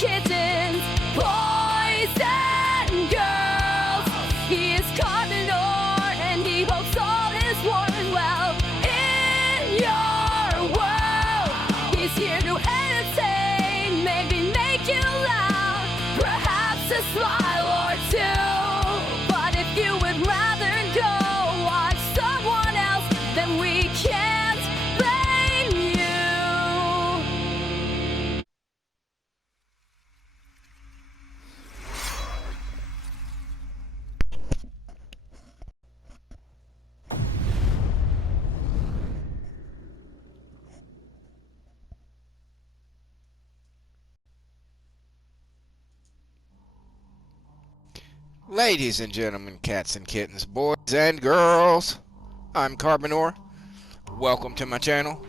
kittens, boys and girls. He is carnivore and he hopes all is warm and well in your world. He's here to entertain, maybe make you laugh, perhaps a smile or two. But if you would rather go watch someone else, then we can't blame you. Ladies and gentlemen, cats and kittens, boys and girls, I'm Carbonor. Welcome to my channel.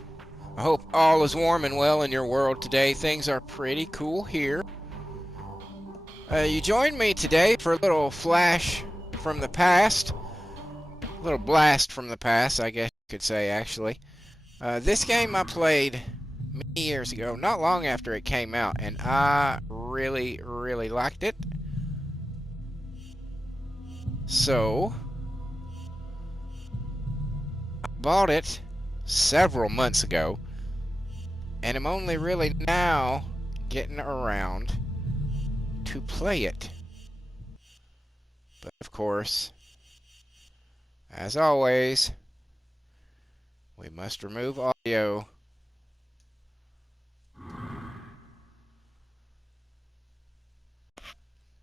I hope all is warm and well in your world today. Things are pretty cool here. You joined me today for a little flash from the past. A little blast from the past, I guess you could say, actually. This game I played many years ago, not long after it came out, and I really, really liked it. So, I bought it several months ago, and I'm only really now getting around to play it. But of course, as always, we must remove audio.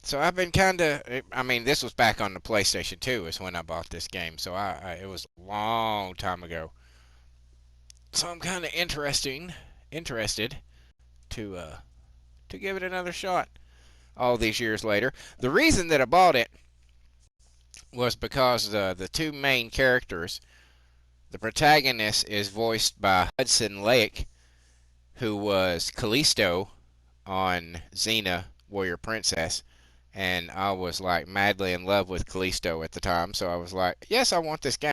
So I've been I mean, this was back on the PlayStation 2 is when I bought this game, so it was a long time ago. So I'm kind of interested to give it another shot all these years later. The reason that I bought it was because the two main characters, the protagonist is voiced by Hudson Lake, who was Callisto on Xena Warrior Princess, and I was like madly in love with Callisto at the time, so I was like, yes, I want this game.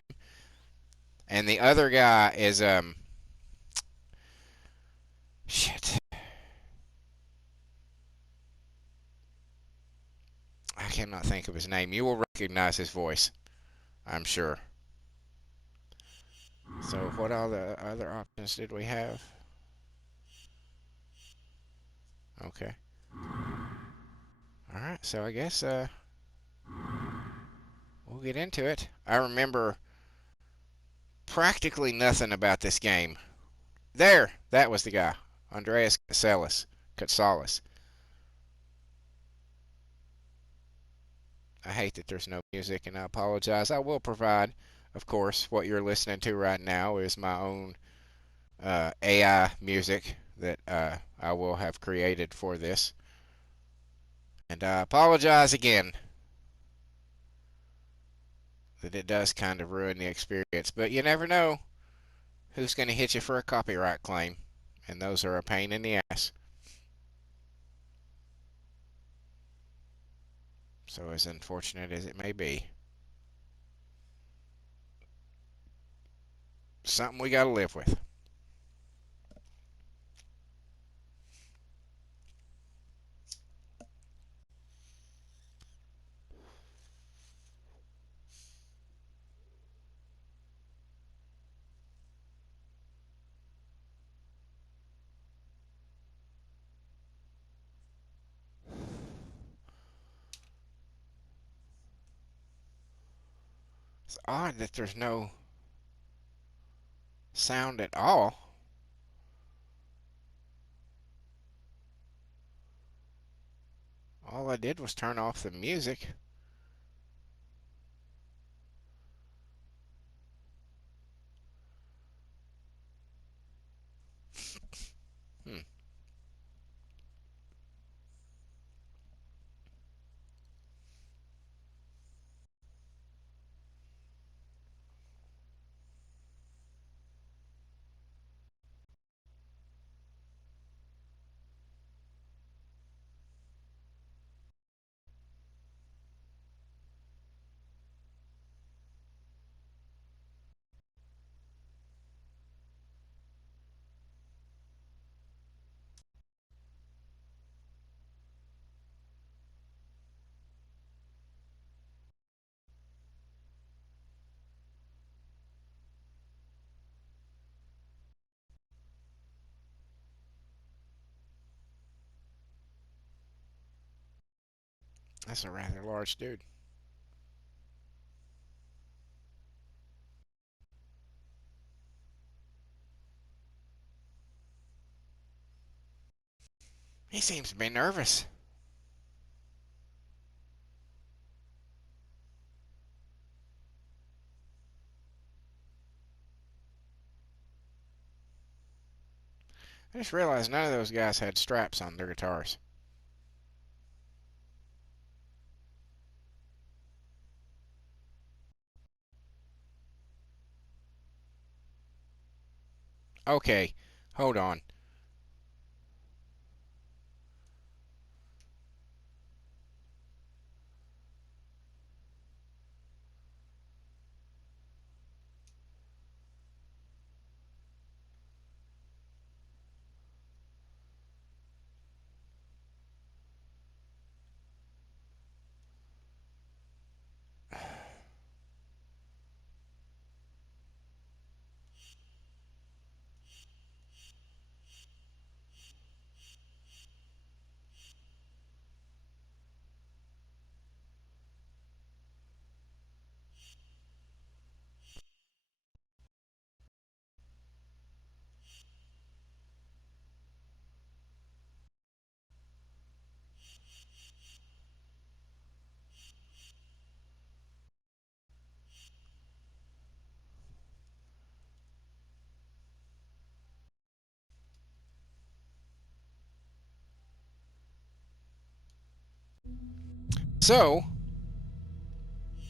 And the other guy is shit. I cannot think of his name. You will recognize his voice, I'm sure. So what other options did we have? Okay. Alright, so I guess we'll get into it. I remember practically nothing about this game. There! That was the guy. Andreas Katsalis. I hate that there's no music, and I apologize. I will provide, of course, what you're listening to right now is my own AI music that I will have created for this. And I apologize again that it does kind of ruin the experience, but you never know who's going to hit you for a copyright claim, and those are a pain in the ass. So as unfortunate as it may be, something we got to live with. It's odd that there's no sound at all. All I did was turn off the music. Hmm. That's a rather large dude. He seems to be nervous. I just realized none of those guys had straps on their guitars. Okay, hold on. So,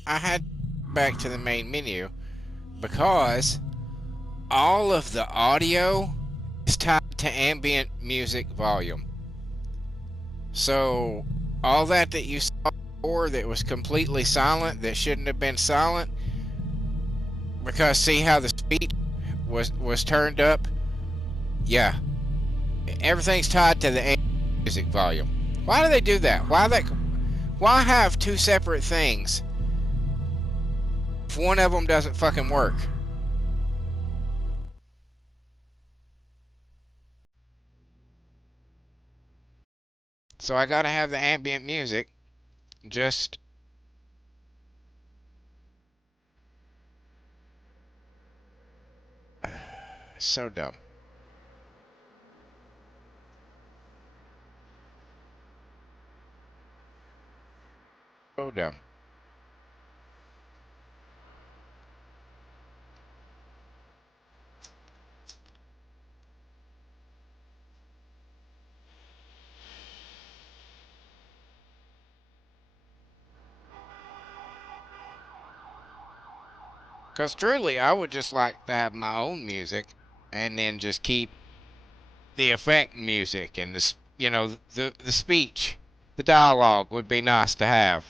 I had back to the main menu because all of the audio is tied to ambient music volume. So, all that you saw before that was completely silent, that shouldn't have been silent, because see how the speed was turned up? Yeah, everything's tied to the ambient music volume. Why do they do that? Why have two separate things if one of them doesn't fucking work? So I gotta have the ambient music. Just so dumb. So dumb. Because truly, I would just like to have my own music and then just keep the effect music and the speech, the dialogue would be nice to have.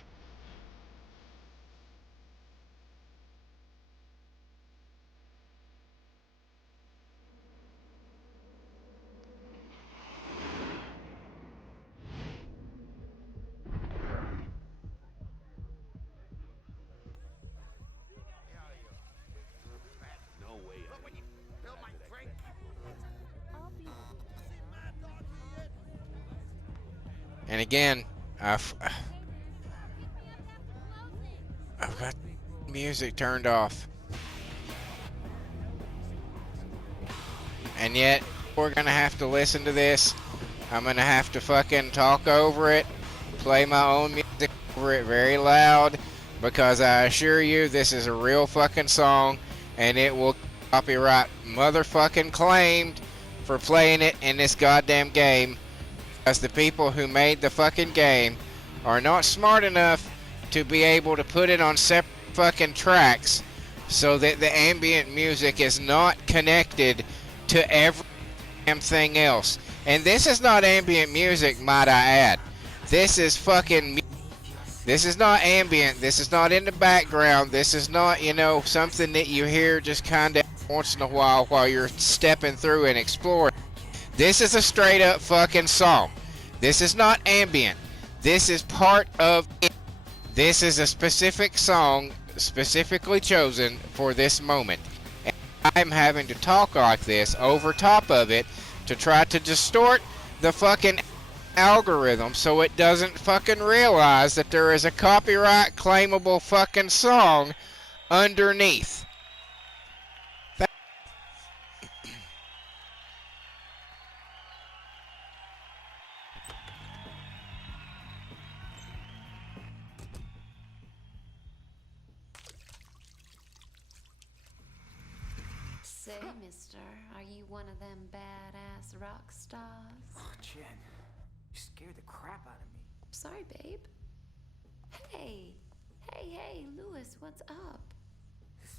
And again, I've got music turned off. And yet, we're gonna have to listen to this. I'm gonna have to fucking talk over it, play my own music over it very loud, because I assure you this is a real fucking song, and it will copyright motherfucking claimed for playing it in this goddamn game, because the people who made the fucking game are not smart enough to be able to put it on separate fucking tracks so that the ambient music is not connected to every damn thing else. And this is not ambient music, might I add. This is fucking. This is not ambient. This is not in the background. This is not, something that you hear just kind of once in a while you're stepping through and exploring. This is a straight up fucking song. This is not ambient. This is part of it. This is a specific song specifically chosen for this moment. And I'm having to talk like this over top of it to try to distort the fucking algorithm so it doesn't fucking realize that there is a copyright claimable fucking song underneath. Say, mister, are you one of them badass rock stars? Oh, Jen, you scared the crap out of me. Sorry, babe. Hey, hey, Lewis, what's up? This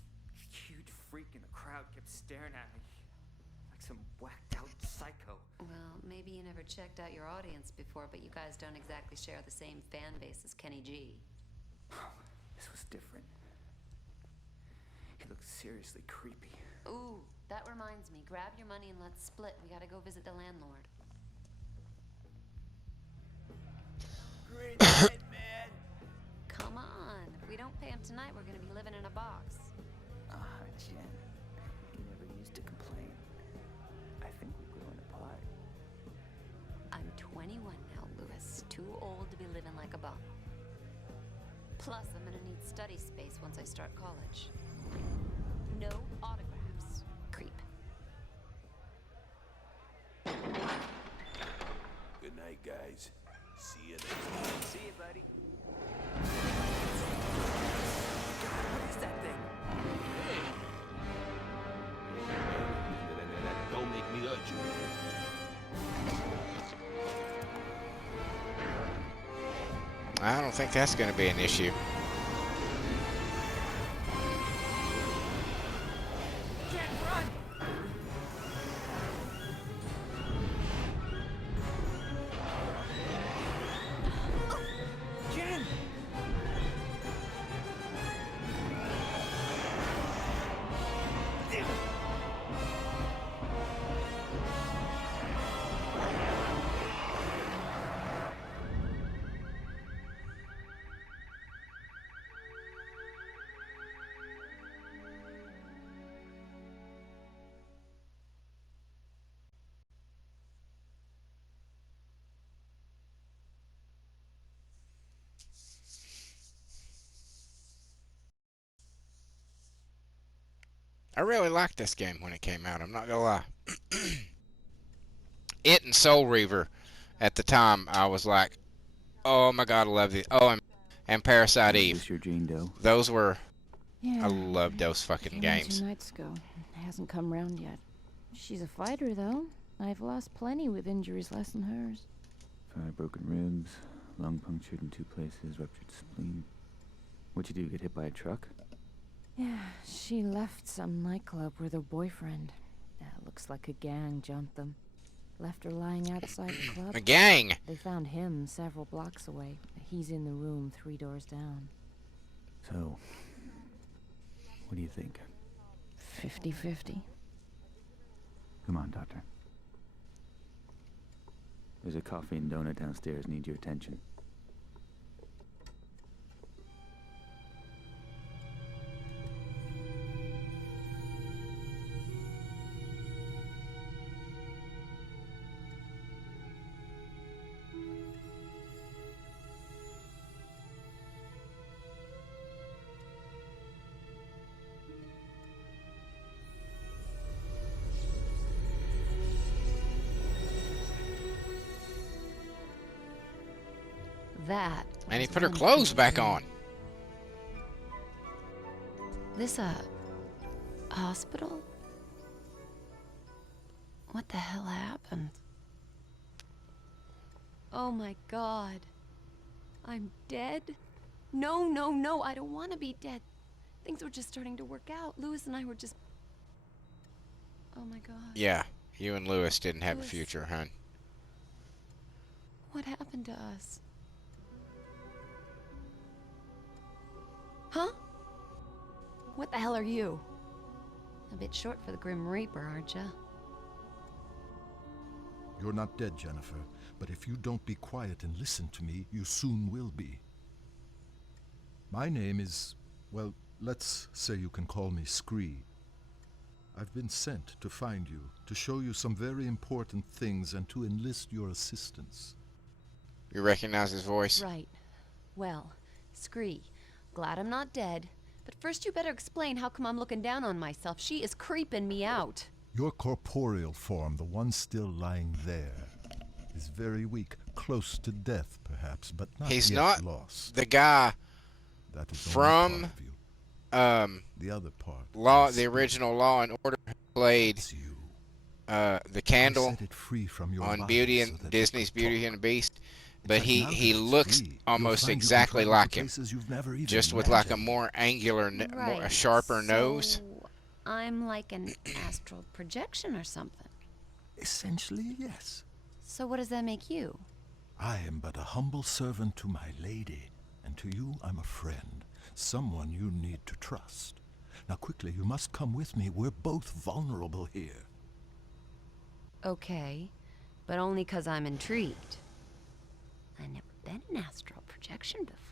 huge freak in the crowd kept staring at me like some whacked out psycho. Well, maybe you never checked out your audience before, but you guys don't exactly share the same fan base as Kenny G. This was different. He looked seriously creepy. Ooh, that reminds me. Grab your money and let's split. We gotta go visit the landlord. Great night, man. Come on. If we don't pay him tonight, we're gonna be living in a box. Ah, Jen, you never used to complain. I think we're growing apart. I'm 21 now, Lewis. Too old to be living like a bum. Plus, I'm gonna need study space once I start college. No autographs. Creep. Good night, guys. See you next time. See you, buddy. What is that thing? Don't make me hurt you. I don't think that's going to be an issue. Jen, run! Jen! I really liked this game when it came out, I'm not gonna lie. It and Soul Reaver at the time, I was like, oh my god, I love these. Oh, and Parasite Is Eve. this your Jane Doe? Those were, Yeah. I loved those fucking came in games. 2 nights ago. Hasn't come round yet. She's a fighter, though. I've lost plenty with injuries less than hers. 5 broken ribs, lung punctured in 2 places, ruptured spleen. What'd you do, get hit by a truck? Yeah, she left some nightclub with her boyfriend. Looks like a gang jumped them. Left her lying outside the club. A gang! They found him several blocks away. He's in the room 3 doors down. So, what do you think? 50-50. Come on, doctor. There's a coffee and donut downstairs, need your attention. That. And he was put her one clothes thing back to- on. This, hospital? What the hell happened? Oh my god. I'm dead? No, I don't want to be dead. Things were just starting to work out. Lewis and I were just... Oh my god. Yeah, you and Lewis didn't have a Lewis. future, hun. What happened to us? Huh? What the hell are you? A bit short for the Grim Reaper, aren't ya? You're not dead, Jennifer, but if you don't be quiet and listen to me, you soon will be. My name is, well, let's say you can call me Scree. I've been sent to find you, to show you some very important things and to enlist your assistance. You recognize his voice? Right. Well, Scree, glad I'm not dead. But first you better explain how come I'm looking down on myself. She is creeping me out. Your corporeal form, the one still lying there, is very weak, close to death, perhaps, but not He's yet not lost. the guy That is from only part of you. The other part. the original Law and Order, played That's you. the I Candle set it free from your on body Beauty so and that Disney's it could Beauty talk. and the Beast, In but fact, now he that it's looks free, you'll almost find you can exactly travel like to him, places you've never even just with like a imagined. more angular, more a sharper so nose. I'm like an astral projection or something. Essentially, yes. So what does that make you? I am but a humble servant to my lady, and to you I'm a friend, someone you need to trust. Now quickly, you must come with me. We're both vulnerable here. Okay, but only 'cause I'm intrigued. I've never been an astral projection before.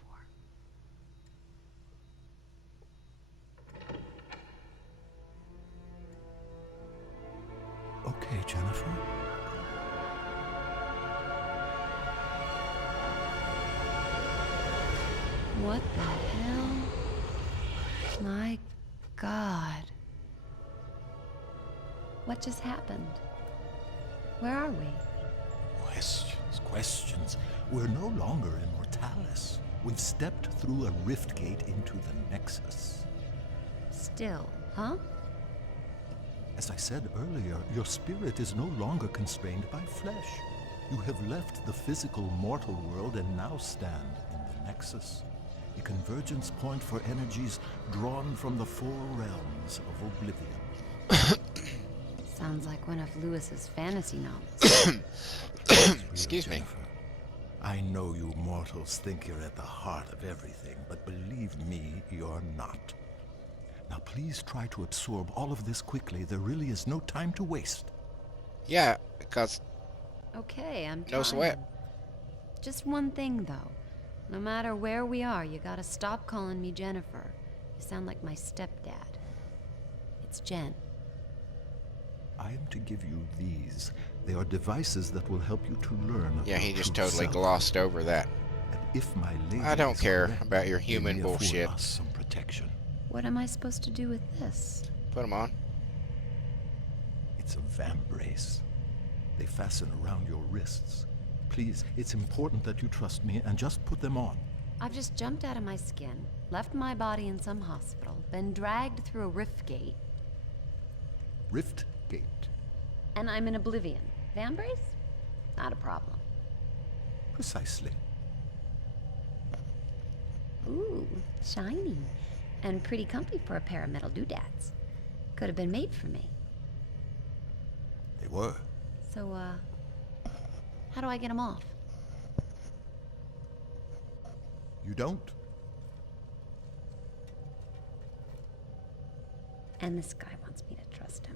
Okay, Jennifer. What the hell? My God. What just happened? Where are we? Questions. We're no longer immortalis. We've stepped through a rift gate into the Nexus. Still, huh? As I said earlier, your spirit is no longer constrained by flesh. You have left the physical mortal world and now stand in the Nexus, a convergence point for energies drawn from the four realms of oblivion. Sounds like one of Lewis's fantasy novels. Excuse me. Jennifer, I know you mortals think you're at the heart of everything, but believe me, you're not. Now please try to absorb all of this quickly. There really is no time to waste. Yeah, because Okay, I'm No sweat. trying. Just one thing, though. No matter where we are, you gotta stop calling me Jennifer. You sound like my stepdad. It's Jen. I am to give you these. They are devices that will help you to learn. yeah, he your just true totally self. glossed over that. And if my lady I don't is care correct, about your they human may afford bullshit. us some protection. What am I supposed to do with this? Put him on. It's a vambrace. They fasten around your wrists. Please, it's important that you trust me and just put them on. I've just jumped out of my skin, left my body in some hospital, been dragged through a rift gate, Rift Gate. and I'm in oblivion. Vambrace? Not a problem. Precisely. Ooh, shiny. And pretty comfy for a pair of metal doodads. Could have been made for me. They were. So, how do I get them off? You don't? And this guy wants me to trust him.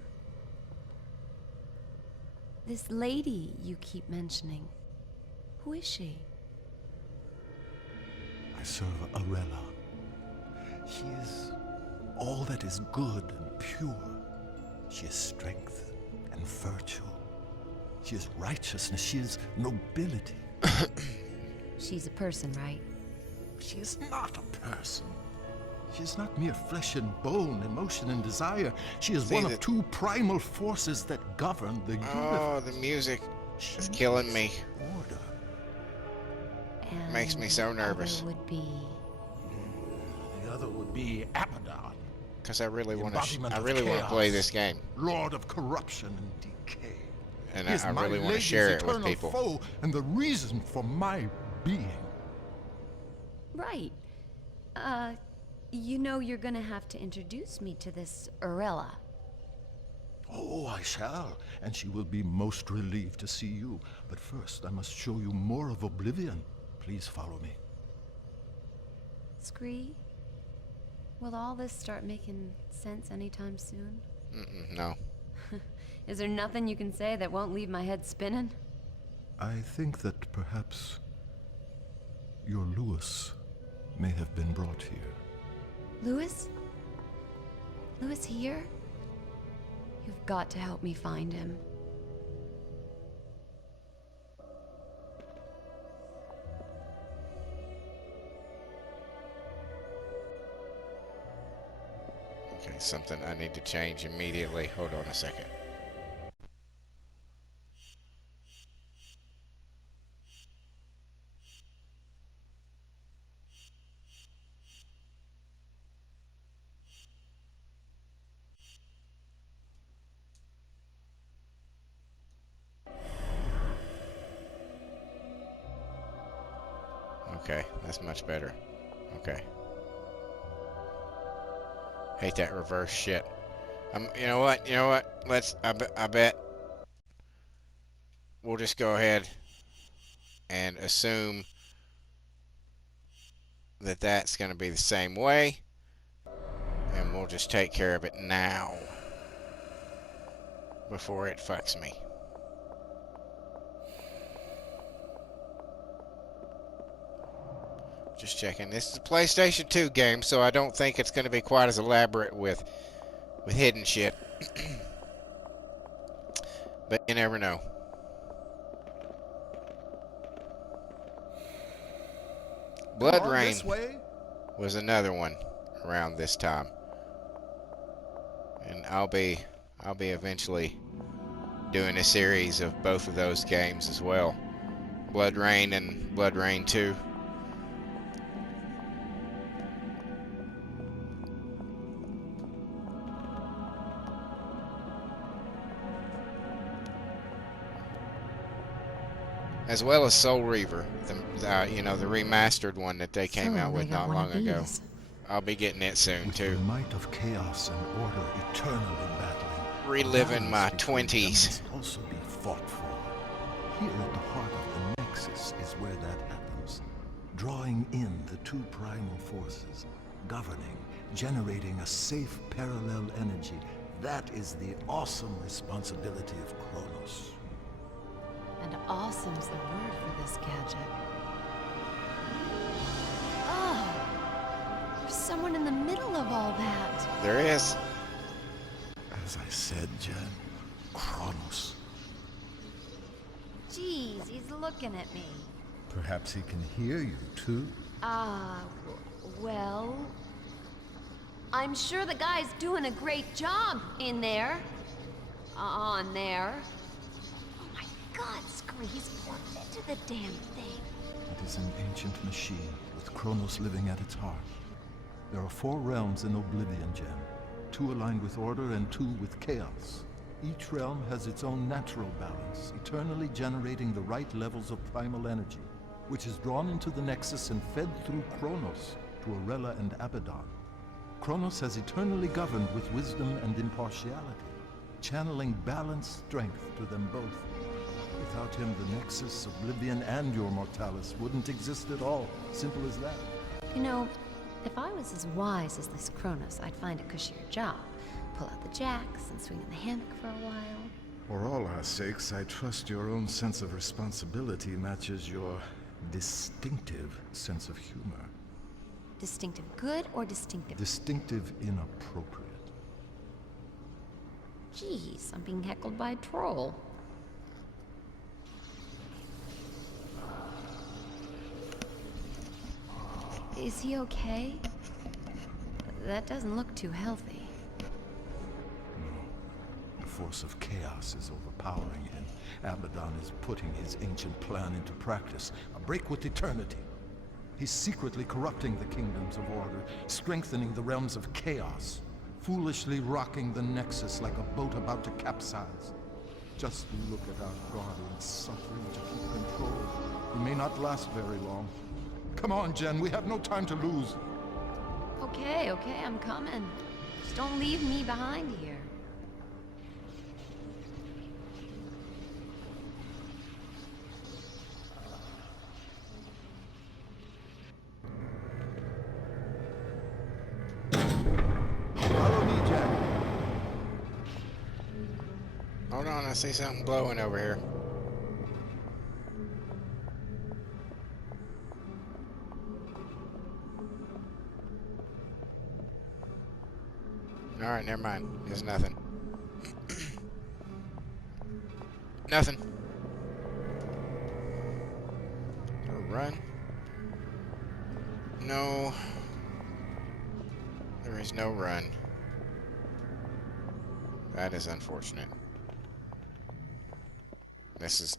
This lady you keep mentioning, who is she? I serve Arella. She is all that is good and pure. She is strength and virtue. She is righteousness. She is nobility. She's a person, right? She is not a person. She is not mere flesh and bone, emotion and desire. She is See, one the- of two primal forces that govern the universe. Oh, the music She is killing me. is order. And Makes me so the other nervous. would be The other would be Abaddon, Because I really want to. Embodiment I of really want to play chaos. this game, Lord of corruption and decay. and He is I my really want to lady's share it with eternal people. foe and the reason for my being. right. You know you're gonna have to introduce me to this Arella. Oh, I shall, and she will be most relieved to see you. But first, I must show you more of Oblivion. Please follow me. Scree, will all this start making sense anytime soon? No. Is there nothing you can say that won't leave my head spinning? I think that perhaps your Lewis may have been brought here. Lewis? Lewis here? You've got to help me find him. It's something I need to change immediately. Hold on a second. Okay, that's much better. Okay. Hate that reverse shit. You know what? You know what? I bet we'll just go ahead and assume that that's going to be the same way, and we'll just take care of it now before it fucks me. Just checking. This is a PlayStation 2 game, so I don't think it's going to be quite as elaborate with hidden shit. But you never know. Blood Come on, Rain this way. was another one around this time, and I'll be eventually doing a series of both of those games as well. Blood Rain and Blood Rain 2. As well as Soul Reaver, you know, the remastered one that they came So out with they got not one long of ago. these. I'll be getting it soon With too. the might of chaos and order eternally battling, Reliving my balance between them 20s. must also be fought for. Here at the heart of the Nexus is where that happens. Drawing in the two primal forces, governing, generating a safe parallel energy. That is the awesome responsibility of Kronos. And awesome's the word for this gadget. Oh, there's someone in the middle of all that. There is. As I said, Jen, Kronos. Jeez, he's looking at me. Perhaps he can hear you, too. Well... I'm sure the guy's doing a great job in there. On there. Oh my god, Scree, he's plugged into the damn thing. It is an ancient machine, with Kronos living at its heart. There are 4 realms in Oblivion, Jen. 2 aligned with order and 2 with chaos. Each realm has its own natural balance, eternally generating the right levels of primal energy, which is drawn into the Nexus and fed through Kronos to Arella and Abaddon. Kronos has eternally governed with wisdom and impartiality, channeling balanced strength to them both. Without him, the Nexus, Oblivion, and your Mortalis wouldn't exist at all. Simple as that. You know, if I was as wise as this Kronos, I'd find a cushier job. Pull out the jacks and swing in the hammock for a while. For all our sakes, I trust your own sense of responsibility matches your distinctive sense of humor. Distinctive good or distinctive? Distinctive inappropriate. Jeez, I'm being heckled by a troll. Is he okay? That doesn't look too healthy. The force of chaos is overpowering him. Abaddon is putting his ancient plan into practice. A break with eternity. He's secretly corrupting the kingdoms of order, strengthening the realms of chaos, foolishly rocking the Nexus like a boat about to capsize. Just look at our guardian suffering to keep control. He may not last very long. Come on, Jen, we have no time to lose. Okay, I'm coming. Just don't leave me behind here. Follow me, Jen. Hold on, I see something glowing over here. Alright, never mind. There's nothing. Nothing. Run. No. There is no run. That is unfortunate. This is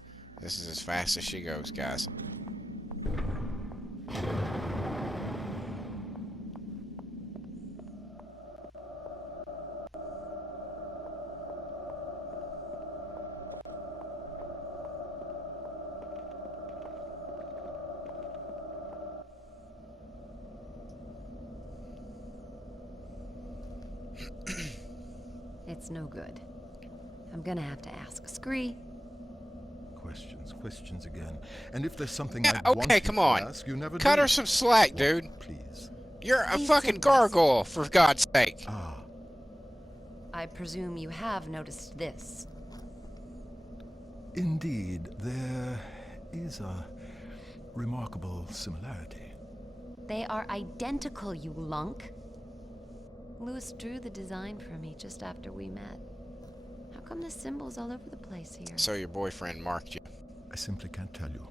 as fast as she goes, guys. It's no good. I'm gonna have to ask. Scree, Questions again. And if there's something Yeah, I want okay, you come to on. ask, you never Cut do. her some slack, What? dude. Please. You're a These fucking symbols. gargoyle, for God's sake. Ah, I presume you have noticed this. indeed, there is a remarkable similarity. They are identical, you lunk. Lewis drew the design for me just after we met. How come the symbols all over the place here? So your boyfriend marked you. I simply can't tell you.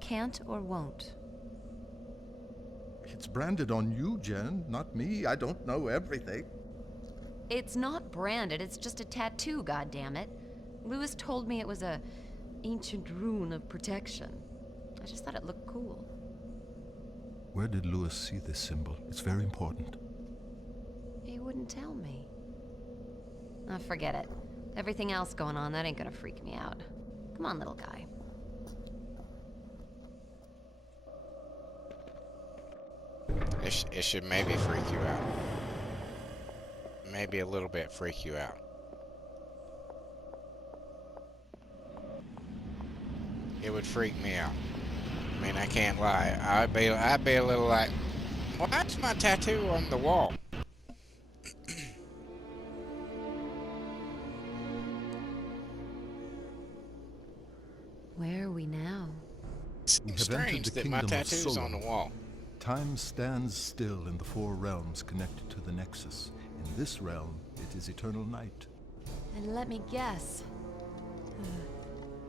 Can't or won't? It's branded on you, Jen, not me. I don't know everything. It's not branded, it's just a tattoo, goddammit. Lewis told me it was a ancient rune of protection. I just thought it looked cool. Where did Lewis see this symbol? It's very important. He wouldn't tell me. Ah, forget it. Everything else going on, that ain't gonna freak me out. Come on, little guy. It should maybe freak you out. Maybe a little bit freak you out. It would freak me out. I mean, I can't lie. I'd be a little like, well, that's my tattoo on the wall. Where are we now? We Seems have entered strange the that my kingdom of tattoo's on Solom. the wall. Time stands still in the four realms connected to the Nexus. In this realm, it is eternal night. And let me guess.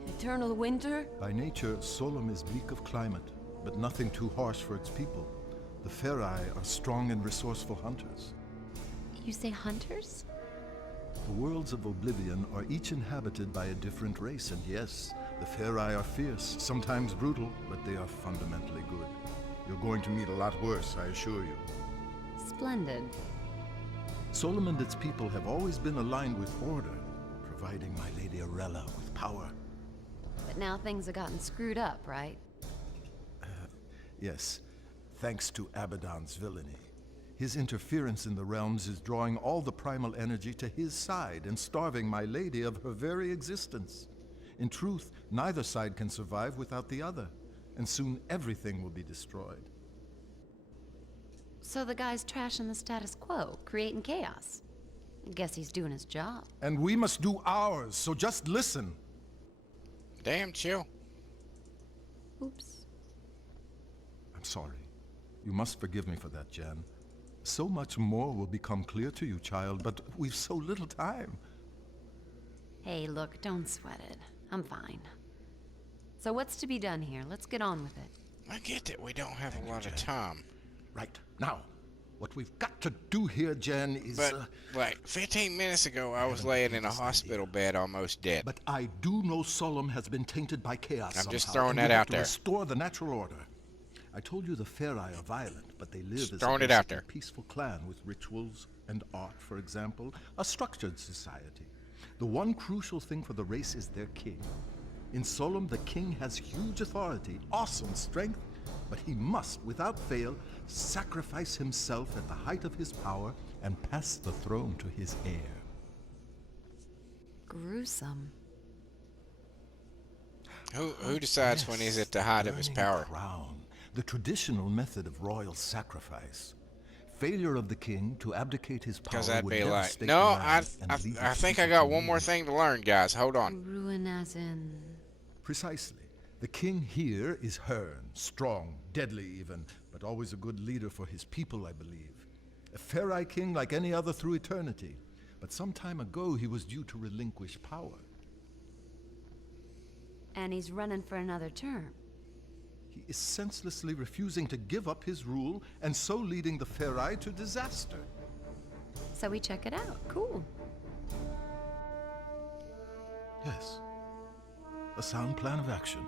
Eternal winter? By nature, Solom is bleak of climate, but nothing too harsh for its people. The Ferai are strong and resourceful hunters. You say hunters? The worlds of Oblivion are each inhabited by a different race, and yes, the Ferai are fierce, sometimes brutal, but they are fundamentally good. You're going to meet a lot worse, I assure you. Splendid. Solom and its people have always been aligned with order, providing my Lady Arella with power. But now things have gotten screwed up, right? Yes, thanks to Abaddon's villainy. His interference in the realms is drawing all the primal energy to his side and starving my lady of her very existence. In truth, neither side can survive without the other, and soon everything will be destroyed. So the guy's trashing the status quo, creating chaos. I guess he's doing his job. And we must do ours, so just listen. Damn, chill. Oops. I'm sorry. You must forgive me for that, Jan. So much more will become clear to you, child, but we've so little time. Hey, look, don't sweat it. I'm fine. So what's to be done here? Let's get on with it. I get that we don't have a lot of time. Right, now, what we've got to do here, Jen, is... But, like, 15 minutes ago, I was laying in a hospital bed almost dead. But I do know Solom has been tainted by chaos I'm just somehow, throwing and that we have out to there. Restore the natural order. I told you the Ferai are violent, but they live Just as throwing a it out basically there. peaceful clan with rituals and art, for example, a structured society. The one crucial thing for the race is their king. In Solom, the king has huge authority, awesome strength, but he must, without fail, sacrifice himself at the height of his power and pass the throne to his heir. Gruesome. Who decides when he's at the height of his Burning power? Crown, the traditional method of royal sacrifice. Failure of the king to abdicate his power Because I'd would be like, devastate no, the land and leave I its think I people got to one more ruin. thing to learn, guys. Hold on. Ruin as in... Precisely. The king here is Hearn, strong, deadly even, but always a good leader for his people, I believe. A Ferai king like any other through eternity. But some time ago he was due to relinquish power. And he's running for another term. He is senselessly refusing to give up his rule, and so leading the Ferai to disaster. So we check it out. Cool. Yes. A sound plan of action.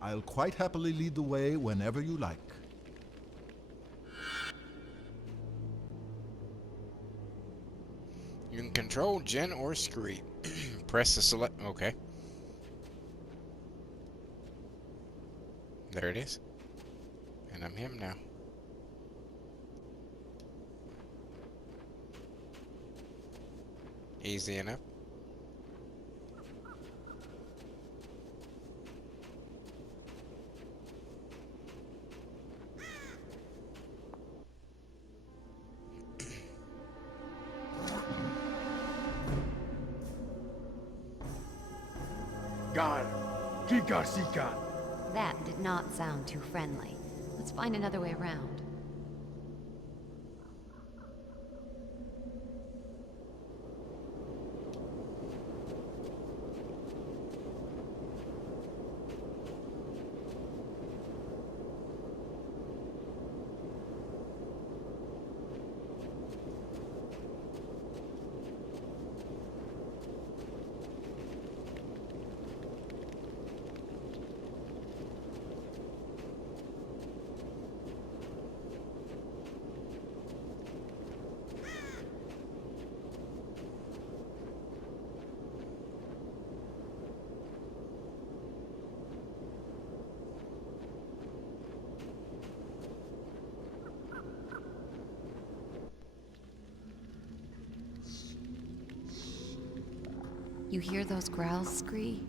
I'll quite happily lead the way whenever you like. You can control Jen or Scree. Press the select. Okay. There it is. And I'm him now. Easy enough. That did not sound too friendly. Let's find another way around. You hear those growls, Scree?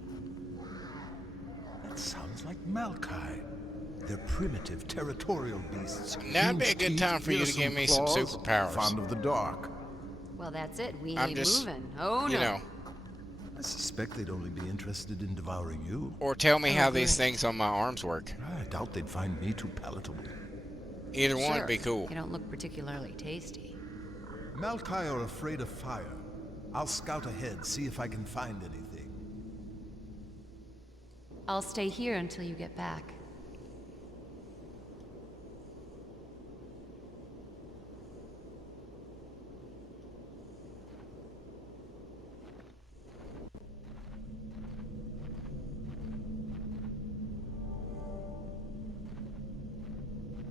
That sounds like Malkai. They're primitive, territorial beasts. Now'd be a Huge good teeth, time for you to fearsome give me some claws, superpowers. Fond of the dark. Well, that's it. We I'm ain't just, moving. Oh, no. you know, I suspect they'd only be interested in devouring you. or tell me Oh, how these good. things on my arms work. I doubt they'd find me too palatable. Either one Sure. would be cool. You don't look particularly tasty. Malkai are afraid of fire. I'll scout ahead, see if I can find anything. I'll stay here until you get back.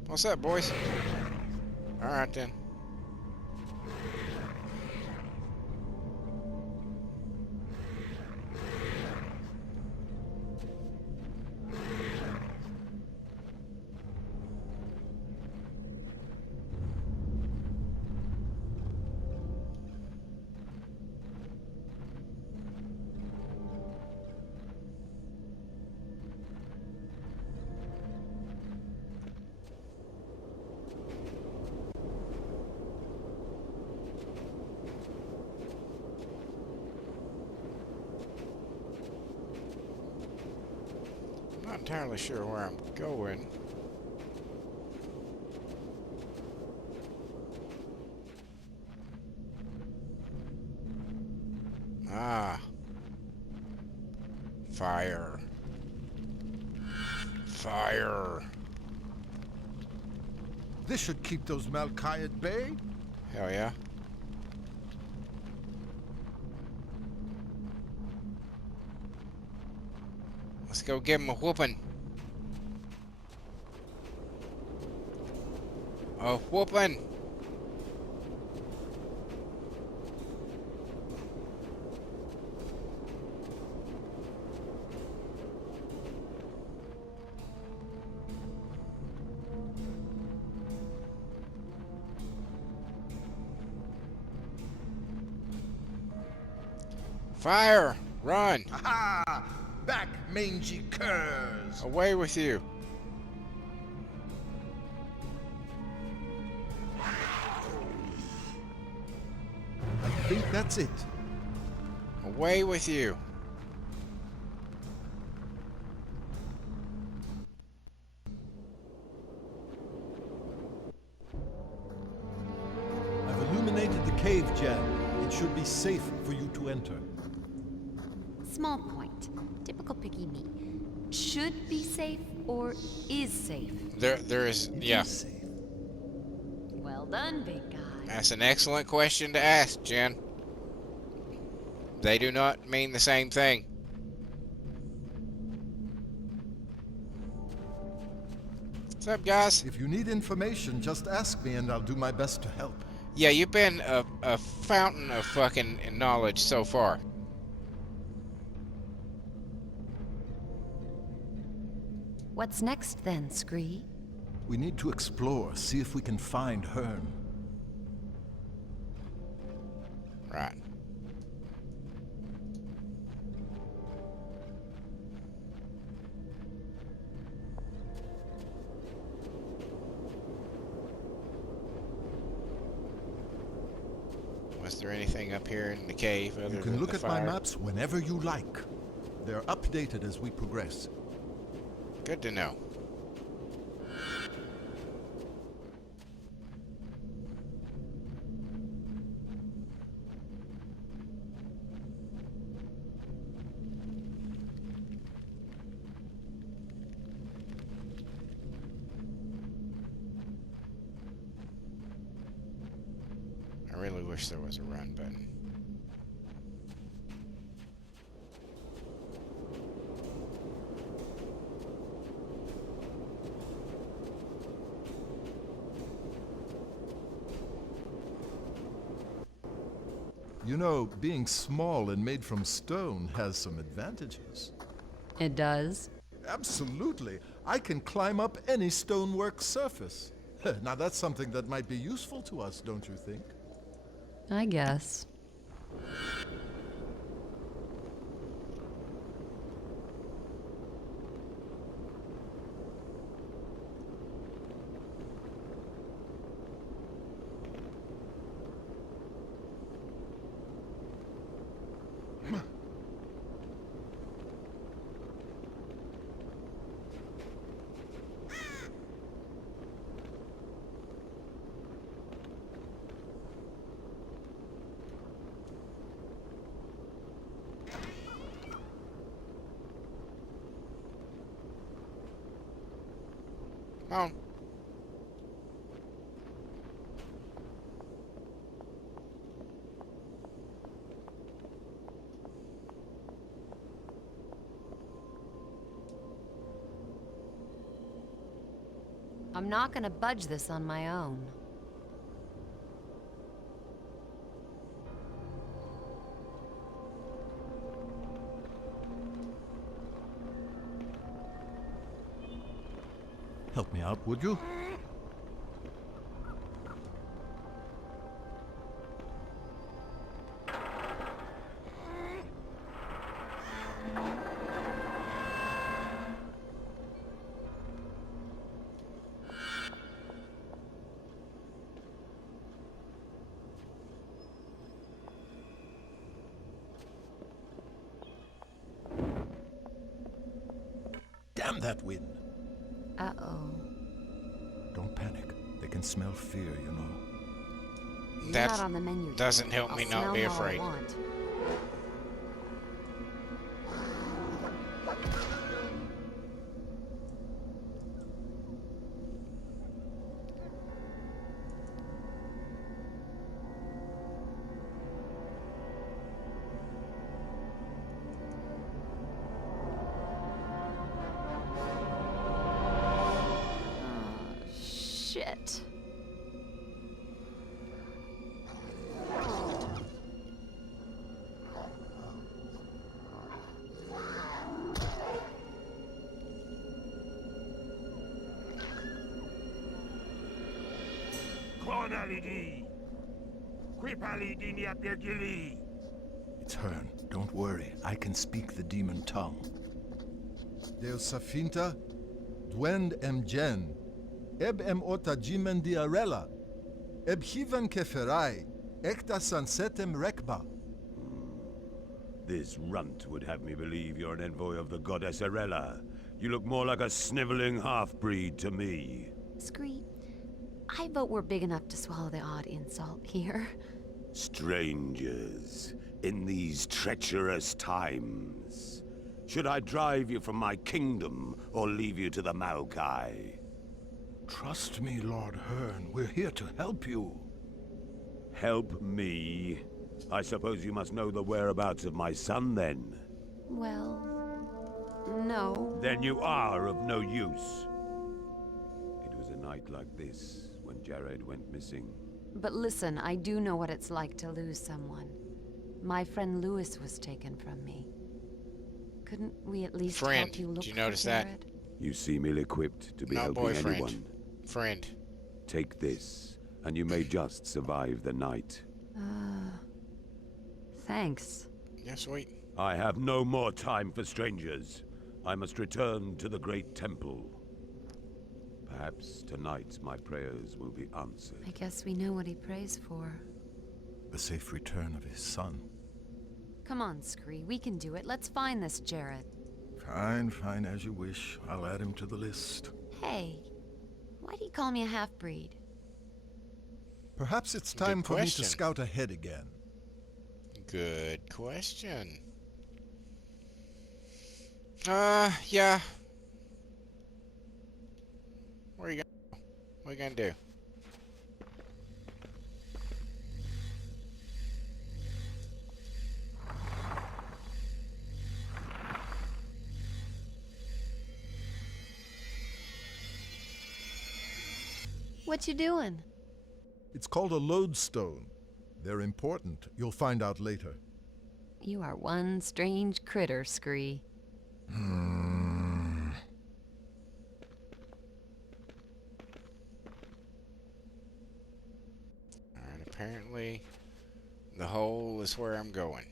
What's up, boys? All right then. Not entirely sure where I'm going. Ah. Fire. Fire. This should keep those Malkai at bay. Hell yeah. Let's go give him a whooping. A whooping. Fire! Run! Aha! Back, mangy curs! Away with you! I think that's it. Away with you! I've illuminated the cave, Jan. It should be safe for you to enter. Small point. Typical picky me. Should be safe or is safe? There is, yeah. Well done, big guy. That's an excellent question to ask, Jen. They do not mean the same thing. What's up, guys? If you need information, just ask me and I'll do my best to help. Yeah, you've been a fountain of fucking knowledge so far. What's next then, Scree? We need to explore, see if we can find Hearn. Right. Was there anything up here in the cave other You can than look the at my fire? maps whenever you like. They're updated as we progress. Good to know. I really wish there was a run button. You know, being small and made from stone has some advantages. It does. Absolutely. I can climb up any stonework surface. Now that's something that might be useful to us, don't you think? I guess. Come on. I'm not gonna budge this on my own. Help me out, would you? Damn that wind! Uh-oh. Don't panic. They can smell fear, you know. That Not on the menu. doesn't help me I'll not be smell all I afraid. want. Shit. It's Hearn. Don't worry. I can speak the demon tongue. Deus Safinta, Dwend Gen, Eb Ota Jimen Diarella, Eb Hivan Keferai, Ekta Sansetem Rekba. This runt would have me believe you're an envoy of the goddess Arella. You look more like a sniveling half-breed to me. Scree, I vote we're big enough to swallow the odd insult here. Strangers. In these treacherous times, should I drive you from my kingdom or leave you to the Maokai? Trust me, Lord Hearn. We're here to help you. Help me? I suppose you must know the whereabouts of my son, then. Well, no. Then you are of no use. It was a night like this when Jared went missing. But listen, I do know what it's like to lose someone. My friend Lewis was taken from me. Couldn't we at least Friend, help you look did you for notice that? Jared? You seem ill-equipped to be Not helping boyfriend. anyone. Friend. Take this, and you may just survive the night. Thanks. Yeah, sweet. I have no more time for strangers. I must return to the Great Temple. Perhaps tonight my prayers will be answered. I guess we know what he prays for. The safe return of his son. Come on, Scree, we can do it. Let's find this Jared. Fine, fine, as you wish. I'll add him to the list. Hey, why do you call me a half-breed? Perhaps it's Good time for me question. to scout ahead again. Good question. Yeah. Where are you going? What are you gonna do? What you doing? It's called a lodestone. They're important. You'll find out later. You are one strange critter, Scree. Hmm. Alright, apparently the hole is where I'm going.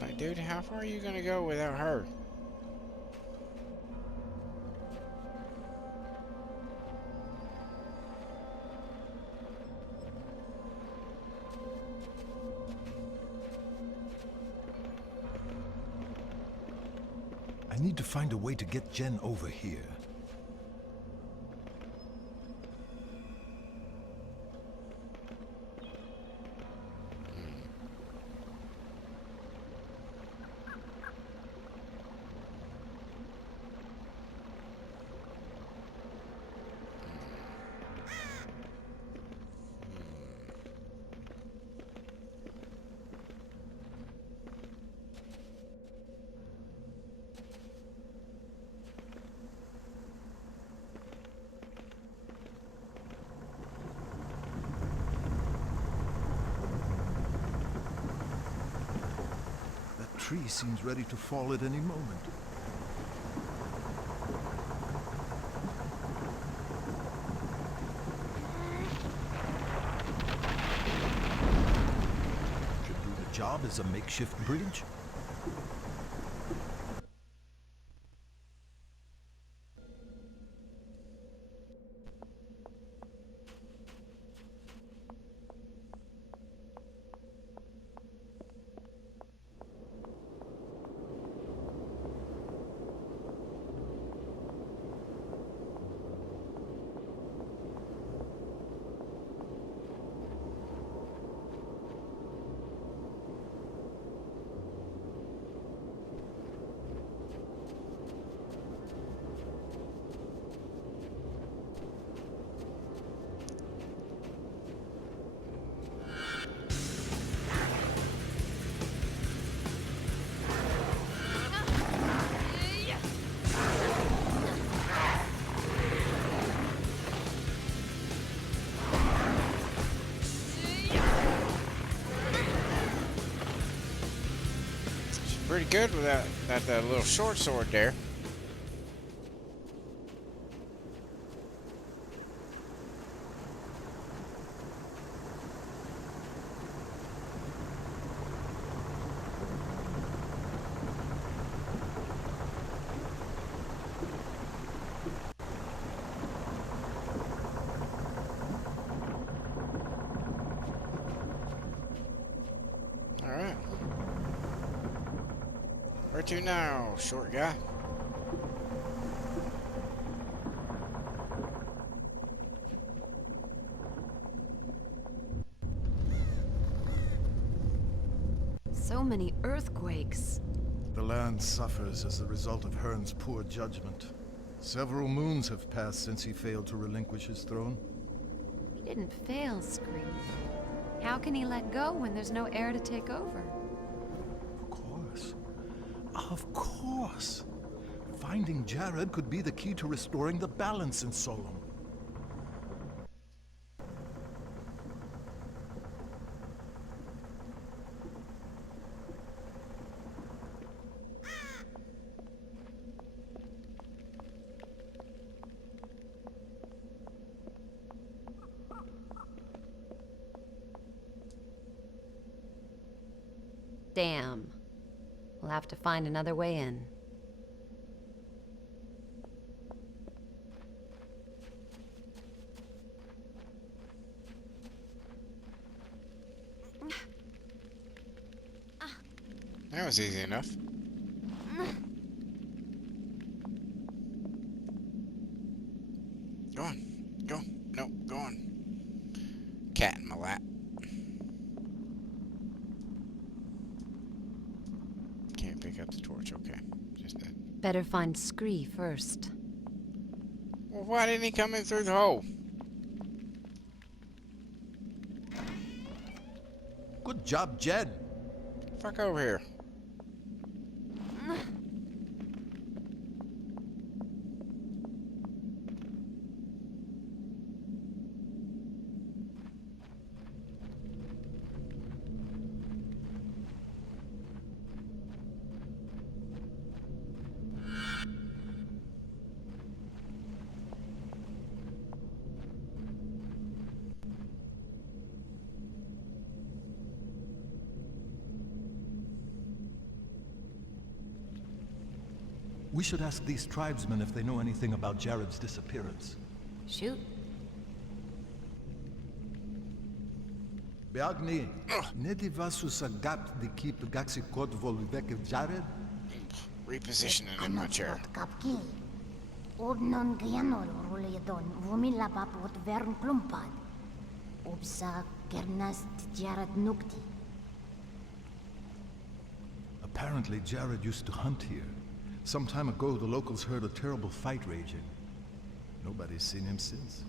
Like, dude, how far are you gonna go without her? I need to find a way to get Jen over here. That tree seems ready to fall at any moment. Should do the job as a makeshift bridge. pretty good with that little short sword there. Alright. Where to now, short guy? So many earthquakes. The land suffers as a result of Hearn's poor judgment. Several moons have passed since he failed to relinquish his throne. He didn't fail, Scream. How can he let go when there's no heir to take over? Of course. Of course. Finding Jared could be the key to restoring the balance in Solom. Damn. We'll have to find another way in. That was easy enough. Go on. Go. No, go on. Cat in my lap. Can't pick up the torch, okay. Just that. Better find Scree first. Well, why didn't he come in through the hole? Good job, Jed. Fuck over here. We should ask these tribesmen if they know anything about Jared's disappearance. Shoot. Beagni, nedi vasus agap di keep gaxikot volvek Jared? Repositioning in my chair. Kapki. Odnon gyanol ruledon vumila papot vern klumpad. Ubsa gernast Jared nukti. Apparently Jared used to hunt here. Some time ago, the locals heard a terrible fight raging. Nobody's seen him since.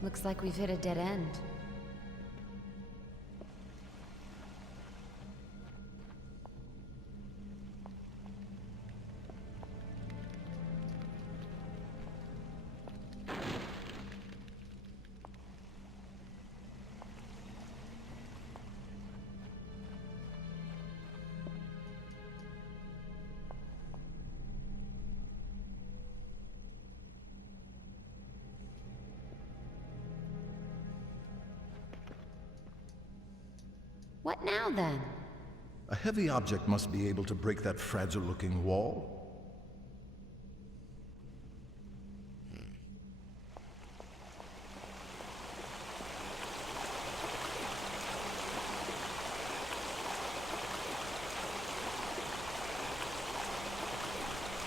Looks like we've hit a dead end. What now, then? A heavy object must be able to break that fragile-looking wall.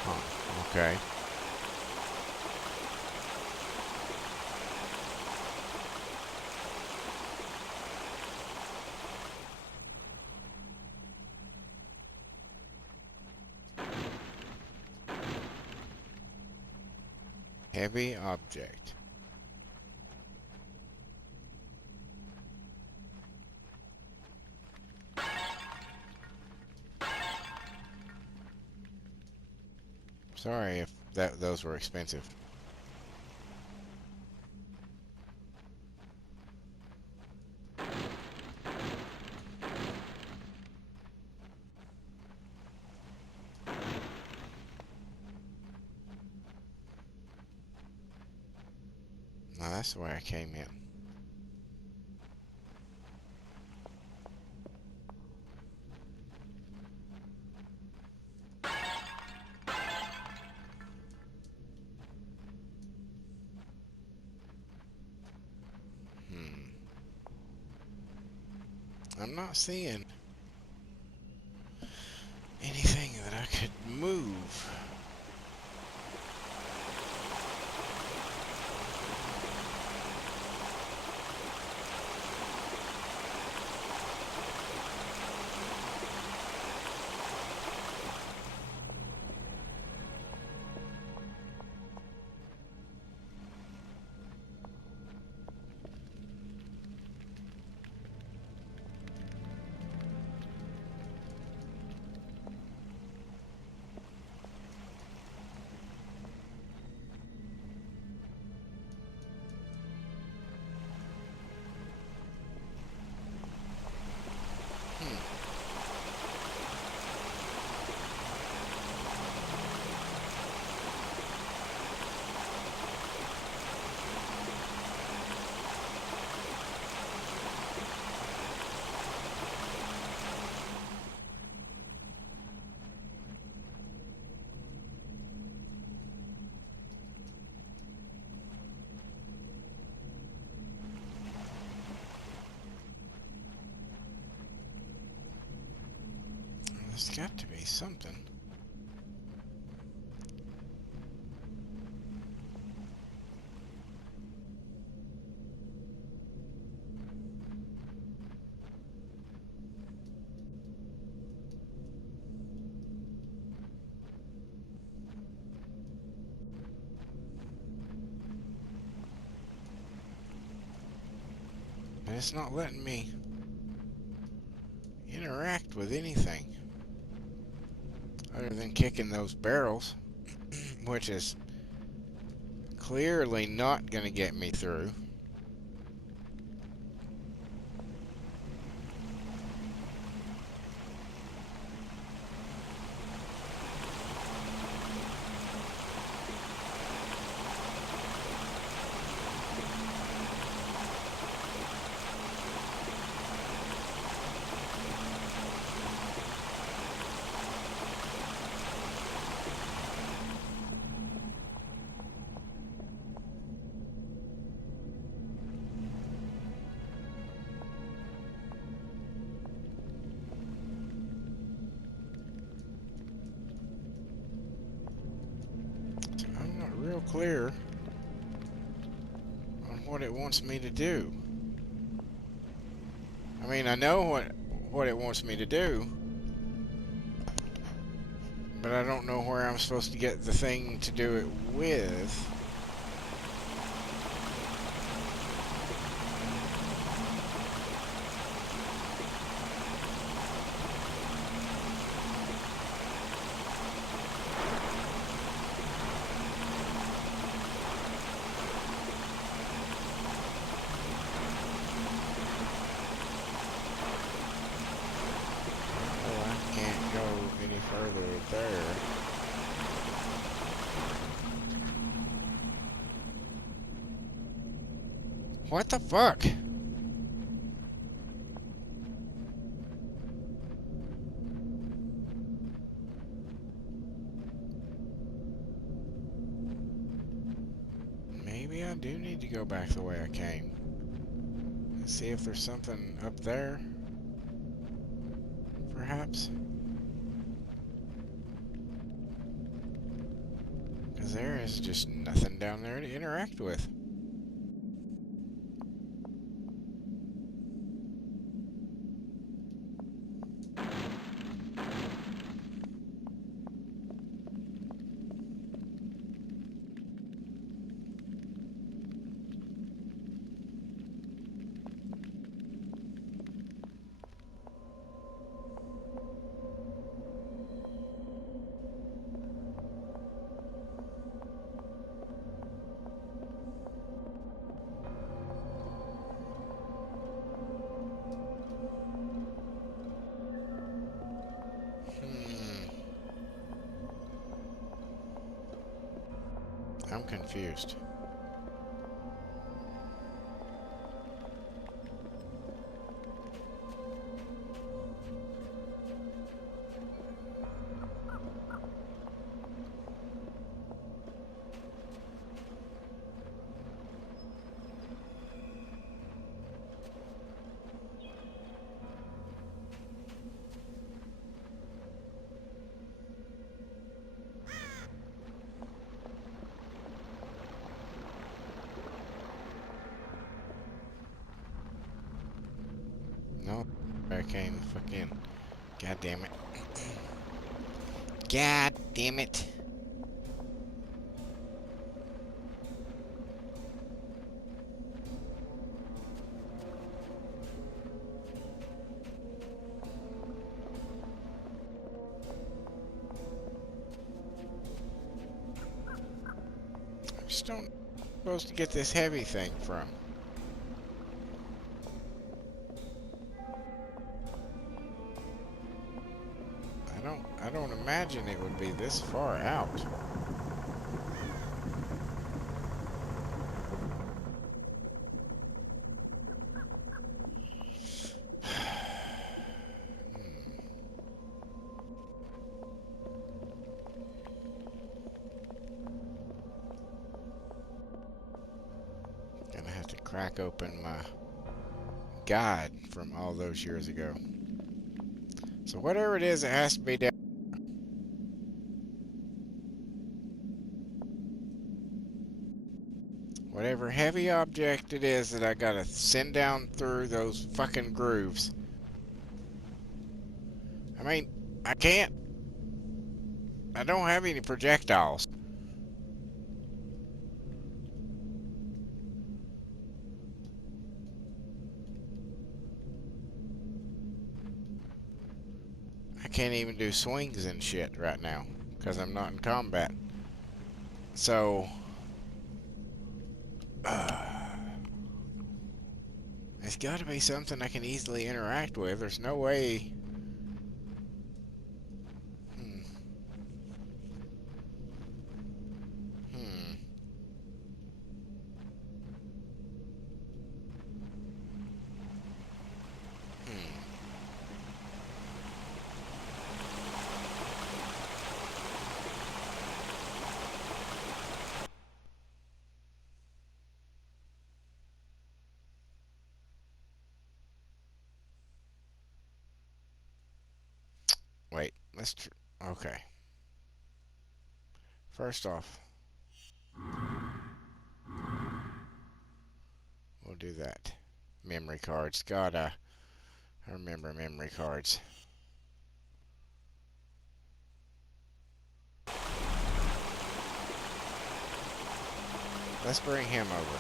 Oh, okay. Heavy object. Sorry if those were expensive. Now that's the way I came in. I'm not seeing anything that I could move. There's got to be something. But it's not letting me interact with anything other than kicking those barrels, which is clearly not going to get me through. I'm not real clear on what it wants me to do. I mean, I know what it wants me to do, but I don't know where I'm supposed to get the thing to do it with. Further there. What the fuck? Maybe I do need to go back the way I came. Let's see if there's something up there. Perhaps. Because there is just nothing down there to interact with. I'm confused. No, I can't fucking. God damn it. God damn it. I just don't supposed to get this heavy thing from. I don't imagine it would be this far out. Gonna have to crack open my guide from all those years ago. So whatever it is, it has to be down. Whatever heavy object it is that I gotta send down through those fucking grooves. I mean, I can't. I don't have any projectiles. I can't even do swings and shit right now because I'm not in combat. So, it's got to be something I can easily interact with. There's no way. Hmm. Hmm. Hmm. Wait, okay. First off, we'll do that. Memory cards. Gotta remember memory cards. Let's bring him over.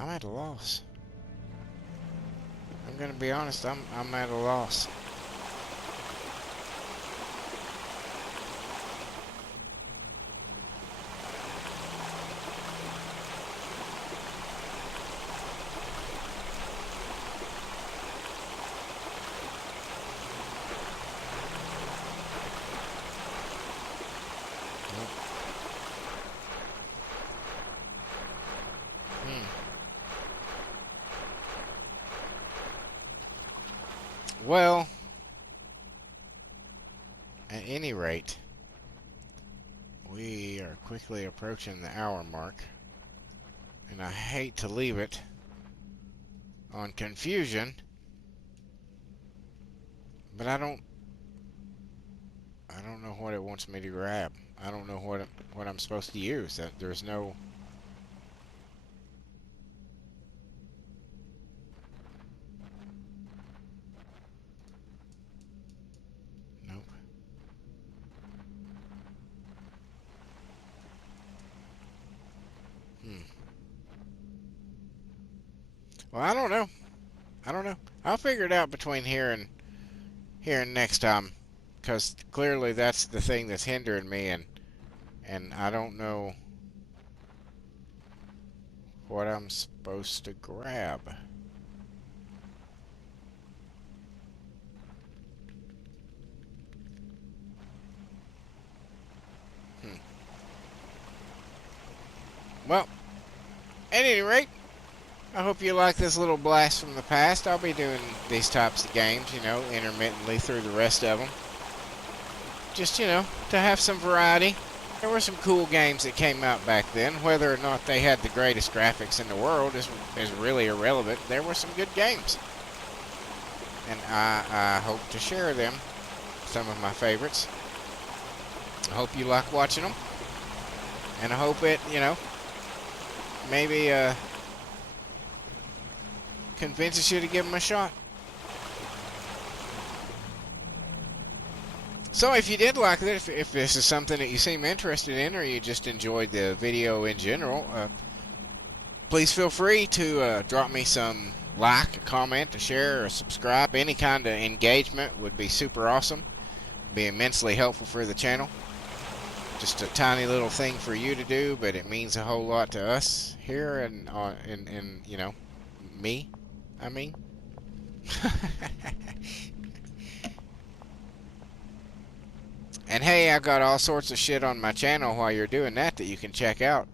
I'm at a loss. I'm gonna be honest, I'm at a loss. Well, at any rate, we are quickly approaching the hour mark, and I hate to leave it on confusion, but I don't know what it wants me to grab. I don't know what I'm supposed to use. There's no. Well, I don't know. I don't know. I'll figure it out between here and next time, because clearly that's the thing that's hindering me, and I don't know what I'm supposed to grab. Well, at any rate, I hope you like this little blast from the past. I'll be doing these types of games, you know, intermittently through the rest of them. Just, you know, to have some variety. There were some cool games that came out back then. Whether or not they had the greatest graphics in the world is really irrelevant. There were some good games. And I hope to share them, some of my favorites. I hope you like watching them. And I hope it, you know, maybe convinces you to give them a shot. So if you did like it, if this is something that you seem interested in, or you just enjoyed the video in general, please feel free to drop me some like, a comment, a share, or subscribe. Any kind of engagement would be super awesome. Be immensely helpful for the channel. Just a tiny little thing for you to do, but it means a whole lot to us here and you know, me. I mean. And hey, I've got all sorts of shit on my channel while you're doing that you can check out.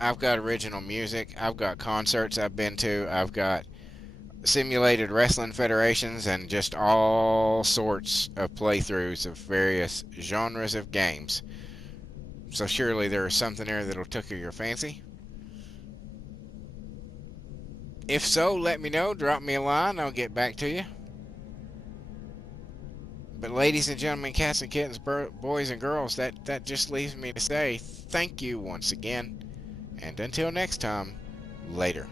I've got original music, I've got concerts I've been to, I've got simulated wrestling federations, and just all sorts of playthroughs of various genres of games. So surely there's something there that'll tickle your fancy. If so, let me know, drop me a line, I'll get back to you. But ladies and gentlemen, cats and kittens, boys and girls, that just leaves me to say thank you once again. And until next time, later.